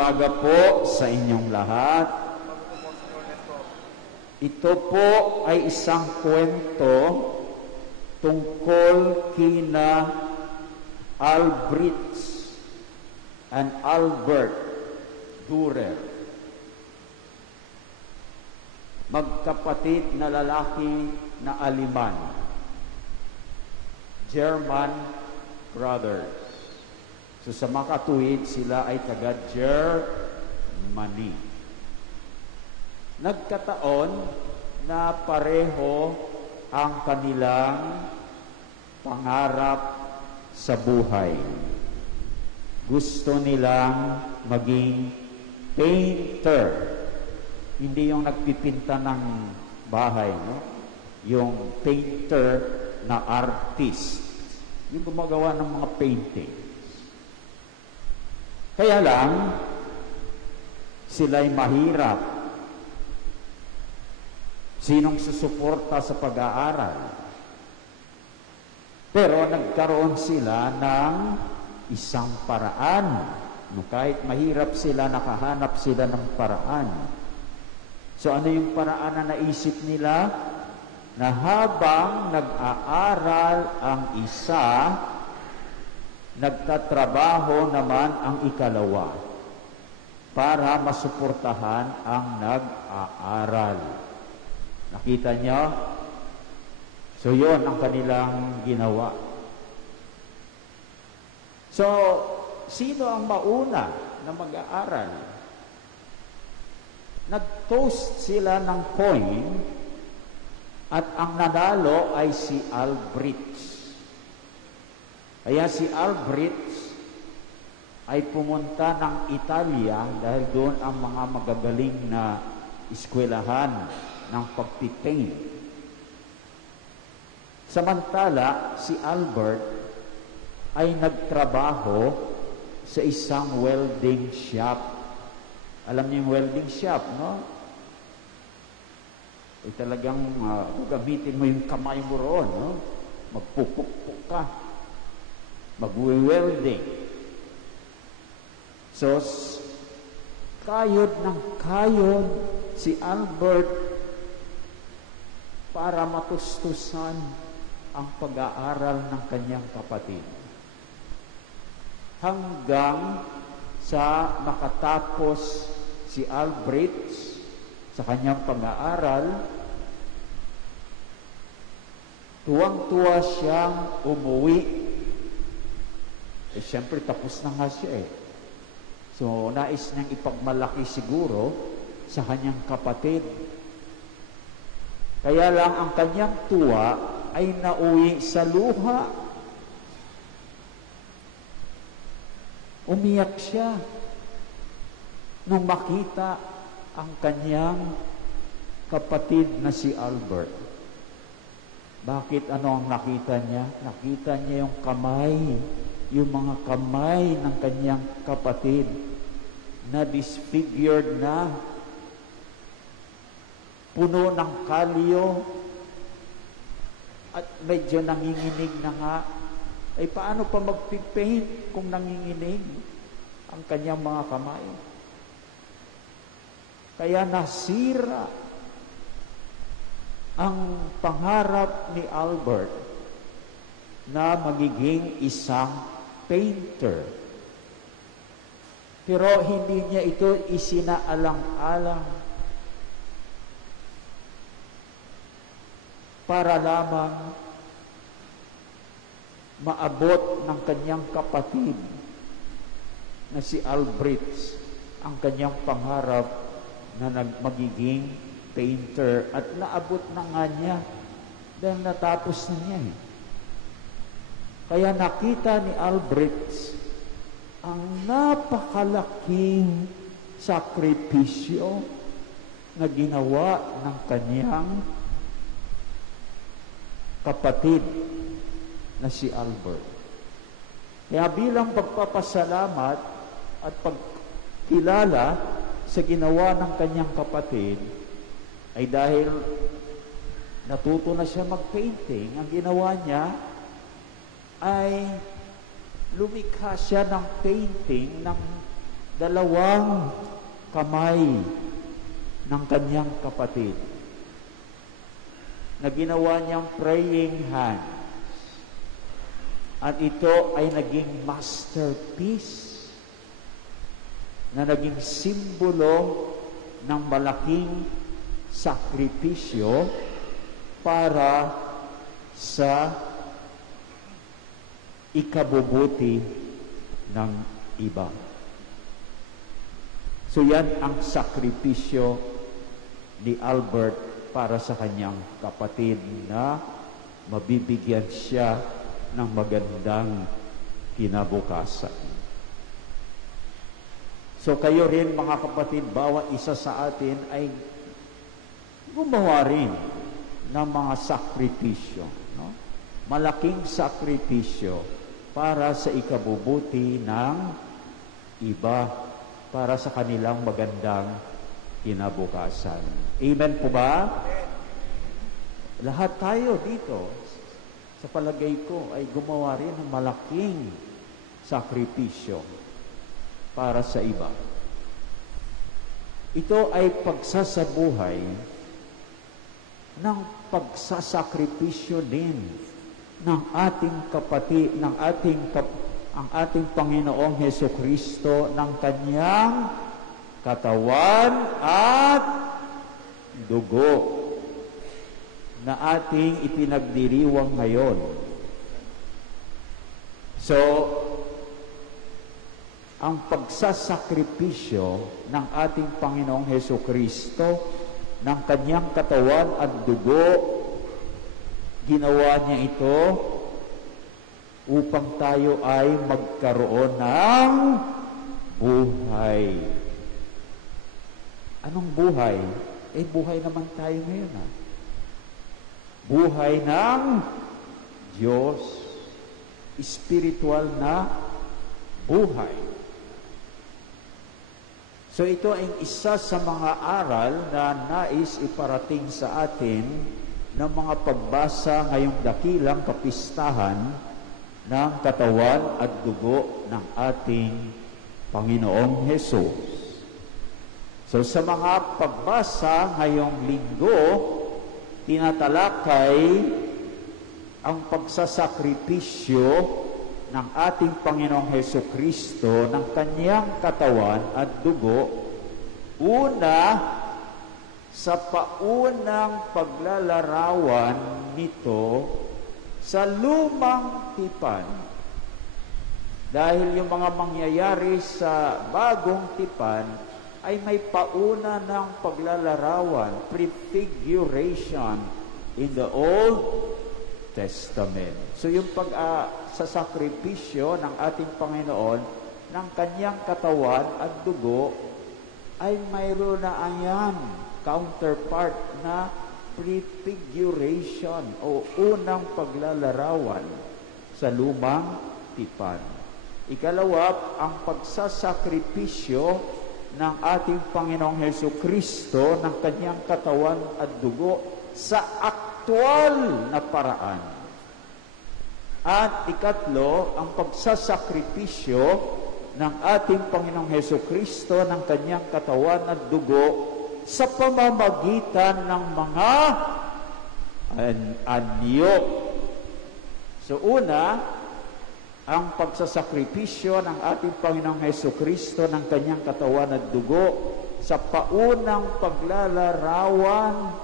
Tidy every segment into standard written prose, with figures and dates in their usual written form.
umaga po sa inyong lahat. Ito po ay isang kwento tungkol kina Albrecht and Albert Dürer. Magkapatid na lalaki na Aleman, German brothers. So sa makatuwid, sila ay taga Germany. Nagkataon na pareho ang kanilang pangarap sa buhay. Gusto nilang maging painter. Hindi yung nagpipinta ng bahay, no? Yung painter na artist. Yung gumagawa ng mga painting. Kaya lang, sila'y mahirap. Sinong susuporta sa pag-aaral? Pero nagkaroon sila ng isang paraan. No, kahit mahirap sila, nakahanap sila ng paraan. So ano yung paraan na naisip nila? Na habang nag-aaral ang isa, nagtatrabaho naman ang ikalawa para masuportahan ang nag-aaral. Nakita niyo? So yun ang kanilang ginawa. So, sino ang mauna na mag-aaral? Nag-toast sila ng coin at ang nanalo ay si Albrecht. Kaya si Albrecht ay pumunta ng Italia dahil doon ang mga magagaling na eskwelahan ng pagpipaint. Samantala, si Albert ay nagtrabaho sa isang welding shop. Alam niyo yung welding shop, no? Ay talagang gamitin mo yung kamay mo roon, no? Magpupukpuk ka. Mag-welding. So, kayod ng kayod si Albert para matustusan ang pag-aaral ng kanyang kapatid. Hanggang sa makatapos si Albrecht sa kanyang pag-aaral, tuwang-tuwa siyang umuwi. Siyempre, tapos na nga siya . So, nais niyang ipagmalaki siguro sa kanyang kapatid. Kaya lang ang kanyang tuwa ay nauwi sa luha. Umiyak siya nung makita ang kanyang kapatid na si Albert. Bakit? Ano ang nakita niya? Nakita niya yung kamay, yung mga kamay ng kanyang kapatid na disfigured na, puno ng kalyo, at medyo nanginginig na nga. Ay paano pa magpipaint kung nanginginig ang kanyang mga kamay? Kaya nasira ang pangarap ni Albert na magiging isang painter. Pero hindi niya ito isinaalang-alang para lamang maabot ng kanyang kapatid na si Albrecht ang kanyang pangarap na magiging painter. At naabot na nga niya dahil natapos na niya . Kaya nakita ni Albrecht ang napakalaking sakripisyo na ginawa ng kanyang kapatid na si Albert. Kaya bilang pagpapasalamat at pagkilala sa ginawa ng kanyang kapatid, ay dahil natuto na siya mag-painting, ang ginawa niya ay lumikha siya ng painting ng dalawang kamay ng kanyang kapatid na ginawa niyang praying hands. At ito ay naging masterpiece na naging simbolo ng malaking sakripisyo para sa ikabubuti ng iba. So yan ang sakripisyo ni Albert para sa kanyang kapatid na mabibigyan siya ng magandang kinabukasan. So kayo rin mga kapatid, bawat isa sa atin ay gumawa rin ng mga sakripisyo. No? Malaking sakripisyo para sa ikabubuti ng iba, para sa kanilang magandang kinabukasan. Amen po ba? Lahat tayo dito, sa palagay ko, ay gumawa rin ng malaking sakripisyo para sa iba. Ito ay pagsasabuhay ng pagsasakripisyo din ng ating kapatid, ang ating Panginoong Hesukristo ng kanyang katawan at dugo na ating ipinagdiriwang ngayon. So, ang pagsasakripisyo ng ating Panginoong Hesukristo ng kanyang katawan at dugo, ginawa niya ito upang tayo ay magkaroon ng buhay. Anong buhay? Buhay naman tayo ngayon. Buhay ng Diyos. Spiritual na buhay. So ito ay isa sa mga aral na nais iparating sa atin ng mga pagbasa ngayong dakilang kapistahan ng katawan at dugo ng ating Panginoong Hesus. So sa mga pagbasa ngayong linggo, tinatalakay ang pagsasakripisyo ng ating Panginoong Hesukristo ng kanyang katawan at dugo, una sa paunang paglalarawan nito sa lumang tipan. Dahil yung mga mangyayari sa bagong tipan ay may pauna ng paglalarawan, prefiguration in the Old Testament. So yung sa sakripisyo ng ating Panginoon ng kanyang katawan at dugo ay mayroon na ayan counterpart na prefiguration o unang paglalarawan sa lumang tipan. Ikalawa, ang pagsasakripisyo ng ating Panginoong Hesukristo ng kanyang katawan at dugo sa aktwal na paraan. At ikatlo, ang pagsasakripisyo ng ating Panginoong Hesukristo ng kanyang katawan at dugo sa pamamagitan ng mga anyo. So una, ang pagsasakripisyo ng ating Panginoong Hesukristo ng kanyang katawan at dugo sa paunang paglalarawan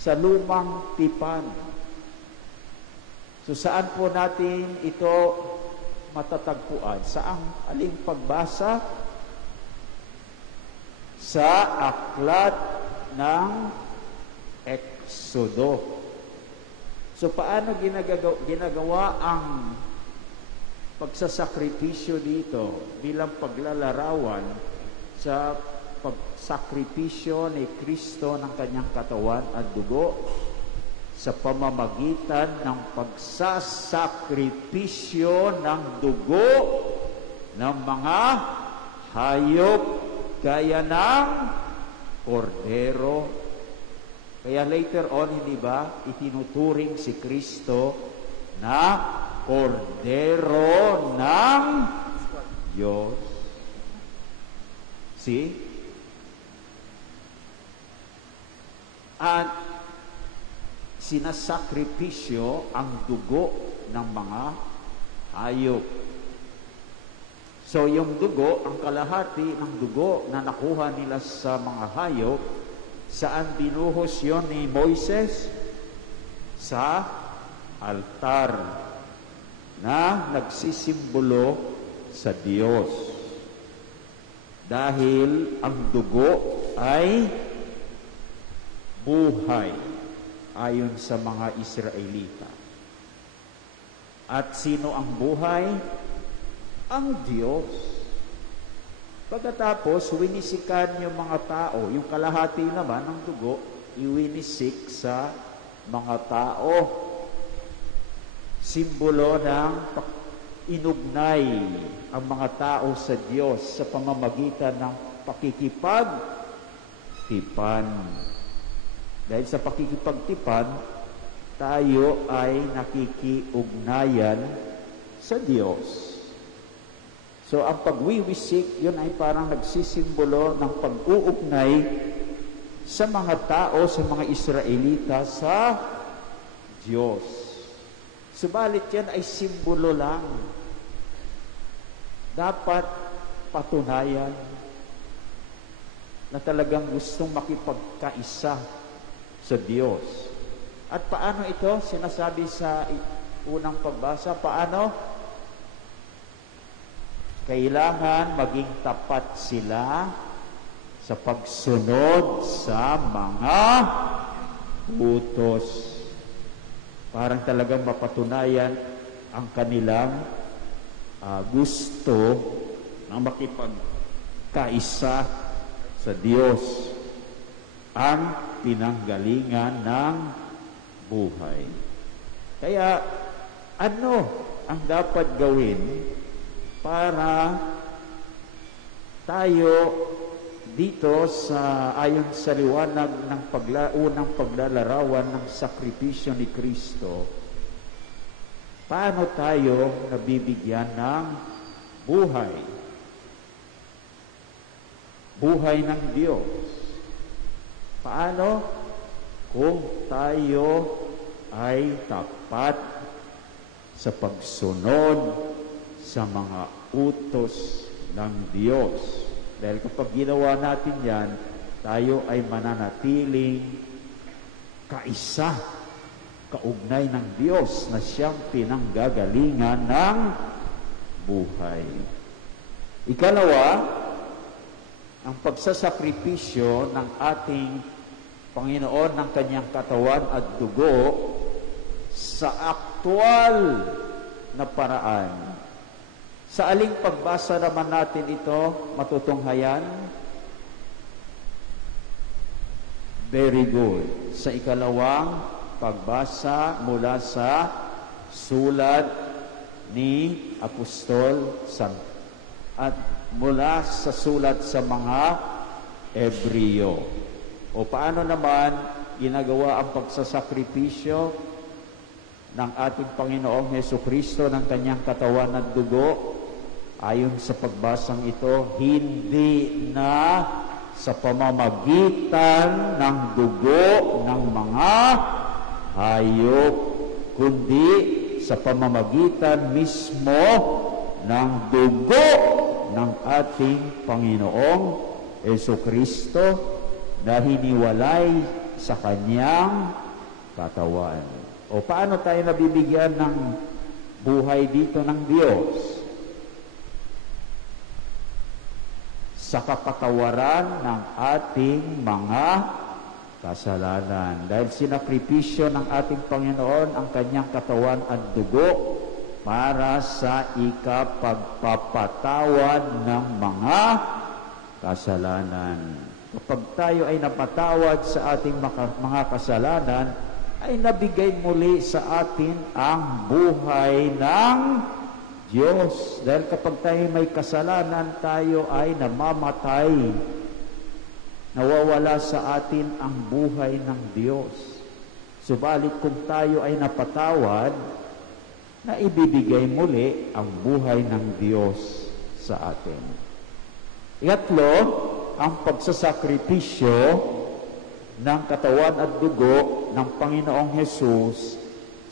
sa lumang tipan. So saan po natin ito matatagpuan? Saang aling pagbasa? Sa aklat ng Exodo. So paano ginagawa ang pagsasakripisyo dito bilang paglalarawan sa pagsakripisyo ni Kristo ng kanyang katawan at dugo sa pamamagitan ng pagsasakripisyo ng dugo ng mga hayop gaya ng kordero. Kaya later on, hindi ba, itinuturing si Kristo na kordero ng Diyos. See? At sinasakripisyo ang dugo ng mga hayop. So yung dugo, ang kalahati ng dugo na nakuha nila sa mga hayop, saan binuhos yon ni Moises? Sa altar na nagsisimbolo sa Diyos. Dahil ang dugo ay buhay ayon sa mga Israelita. At sino ang buhay? Ang Diyos. Pagkatapos, winisikan yung mga tao. Yung kalahati naman ng dugo, iwinisik sa mga tao. Simbolo ng inugnay ang mga tao sa Diyos sa pamamagitan ng pakikipagtipan. Dahil sa pakikipagtipan, tayo ay nakikiugnayan sa Diyos. So, ang pagwiwisik, yun ay parang nagsisimbolo ng pag-uugnay sa mga tao, sa mga Israelita, sa Diyos. Subalit yan ay simbolo lang. Dapat patunayan na talagang gustong makipagkaisa sa Diyos. At paano ito? Sinasabi sa unang pagbasa, paano? Kailangan maging tapat sila sa pagsunod sa mga utos. Parang talagang mapatunayan ang kanilang gusto na makipagkaisa sa Diyos, ang pinanggalingan ng buhay. Kaya, ano ang dapat gawin para tayo dito sa ayon sa liwanag ng unang paglalarawan ng sakripisyo ni Kristo, paano tayo nabibigyan ng buhay? Buhay ng Diyos. Paano? Kung tayo ay tapat sa pagsunod sa mga utos ng Diyos. Dahil kapag ginawa natin yan, tayo ay mananatiling kaisa, kaugnay ng Diyos na siyang pinanggagalingan ng buhay. Ikalawa, ang pagsasakripisyo ng ating Panginoon ng kanyang katawan at dugo sa aktual na paraan. Sa aling pagbasa naman natin ito matutunghayan? Very good. Sa ikalawang pagbasa mula sa sulat ni Apostol San at mula sa sulat sa mga Hebreo. O paano naman ginagawa ang pagsasakripisyo ng ating Panginoong Hesukristo ng kanyang katawan at dugo? Ayon sa pagbasang ito, hindi na sa pamamagitan ng dugo ng mga hayop, kundi sa pamamagitan mismo ng dugo ng ating Panginoong Hesukristo na hiniwalay sa kanyang katawan. O paano tayo nabibigyan ng buhay dito ng Diyos? Sa kapatawaran ng ating mga kasalanan. Dahil sinakripisyo ng ating Panginoon ang kanyang katawan at dugo para sa ikapagpapatawad ng mga kasalanan. Kapag tayo ay napatawad sa ating mga kasalanan, ay nabigay muli sa atin ang buhay ng Diyos. Dahil kapag tayo may kasalanan, tayo ay namamatay. Nawawala sa atin ang buhay ng Diyos. Subalit kung tayo ay napatawad, na ibibigay muli ang buhay ng Diyos sa atin. Ikatlo, ang pagsasakripisyo ng katawan at dugo ng Panginoong Hesus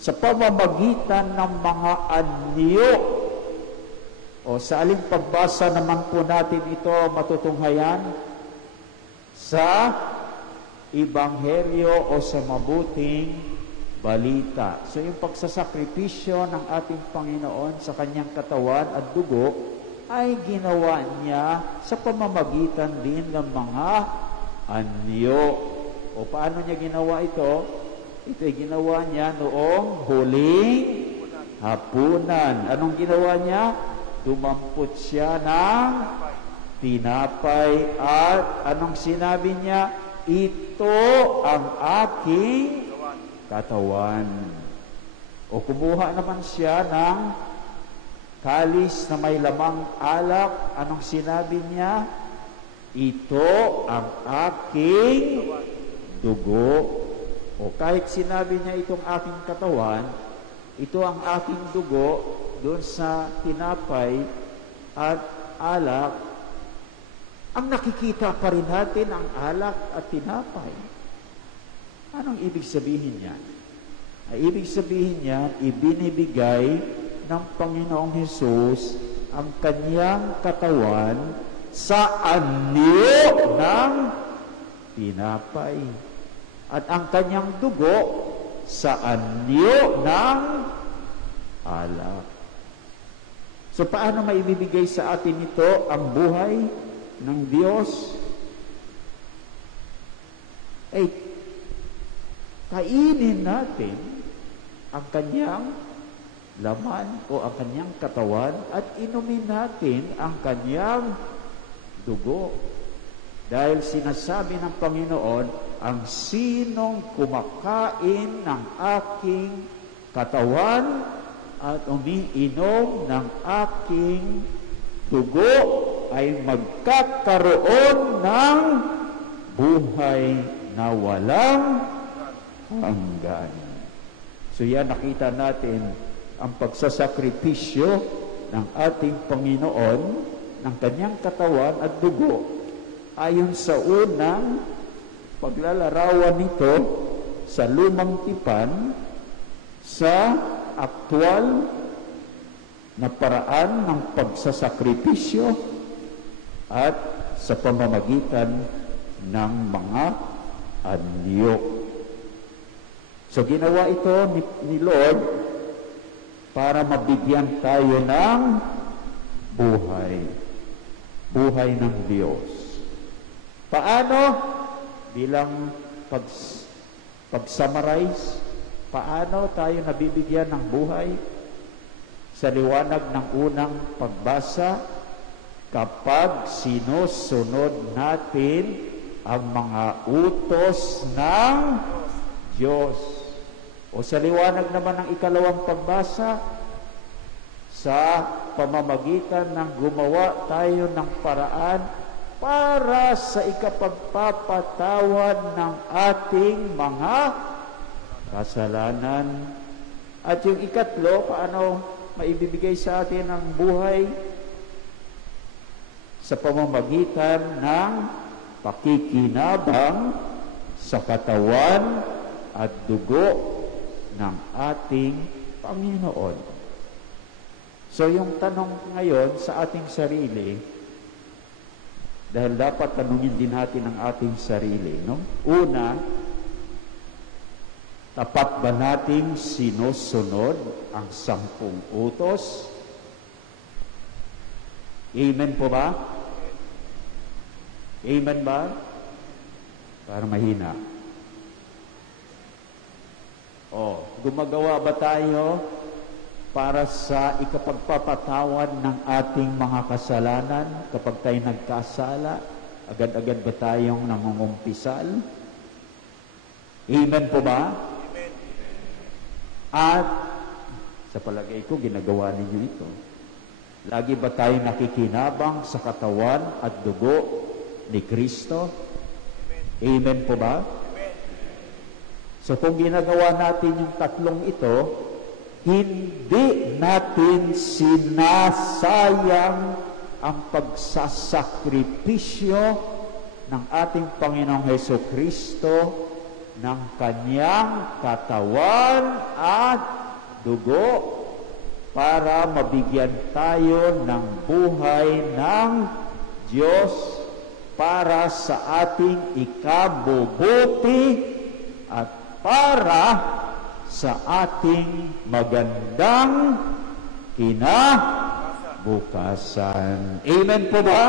sa pamamagitan ng mga anyo. O sa aling pagbasa naman po natin ito matutunghayan sa Ebanghelyo o sa mabuting balita. So yung pagsasakripisyo ng ating Panginoon sa kanyang katawan at dugo ay ginawa niya sa pamamagitan din ng mga anyo. O paano niya ginawa ito? Ito ay ginawa niya noong huling hapunan. Anong ginawa niya? Dumampot siya ng tinapay at anong sinabi niya? Ito ang aking katawan. O kumuha naman siya ng kalis na may lamang alak. Anong sinabi niya? Ito ang aking dugo. O kahit sinabi niya itong aking katawan, ito ang aking dugo, doon sa tinapay at alak, ang nakikita pa rin natin ang alak at tinapay. Anong ibig sabihin niyan? Ay ibig sabihin niyan, ibinibigay ng Panginoong Hesus ang kanyang katawan sa anyo ng tinapay. At ang kanyang dugo sa anyo ng alak. So paano maibibigay sa atin ito ang buhay ng Diyos? Ay kainin natin ang kanyang laman o ang kanyang katawan at inumin natin ang kanyang dugo. Dahil sinasabi ng Panginoon, ang sinong kumakain ng aking katawan at umiinom ng aking dugo ay magkakaroon ng buhay na walang hanggan. So yan, nakita natin ang pagsasakripisyo ng ating Panginoon ng kanyang katawan at dugo ayon sa unang paglalarawan nito sa lumang tipan sa aktwal na paraan ng pagsasakripisyo at sa pamamagitan ng mga anyo. So ginawa ito ni Lord para mabigyan tayo ng buhay ng Diyos. Paano? Bilang pag-summarize, paano tayo nabibigyan ng buhay? Sa liwanag ng unang pagbasa, kapag sinusunod natin ang mga utos ng Diyos. O sa liwanag naman ng ikalawang pagbasa, sa pamamagitan ng gumawa tayo ng paraan para sa ikapagpapatawad ng ating mga kasalanan. At yung ikatlo, paano maibibigay sa atin ang buhay? Sa pamamagitan ng pakikinabang sa katawan at dugo ng ating Panginoon. So yung tanong ngayon sa ating sarili, dahil dapat tanungin din natin ang ating sarili, no? Una, tapat ba nating sinusunod ang 10 utos? Amen po ba? Amen ba? Para mahina. Gumagawa ba tayo para sa ikapagpapatawad ng ating mga kasalanan kapag tayo nagkasala? Agad-agad ba tayong nangungumpisal? Amen po ba? Amen. At sa palagay ko, ginagawa ninyo ito. Lagi ba tayo nakikinabang sa katawan at dugo ni Kristo? Amen, Amen po ba? Amen. So kung ginagawa natin yung tatlong ito, hindi natin sinasayang ang pagsasakripisyo ng ating Panginoong Heso Kristo, ng kanyang katawan at dugo, para mabigyan tayo ng buhay ng Diyos para sa ating ikabubuti at para sa ating magandang kinabukasan. Amen po ba?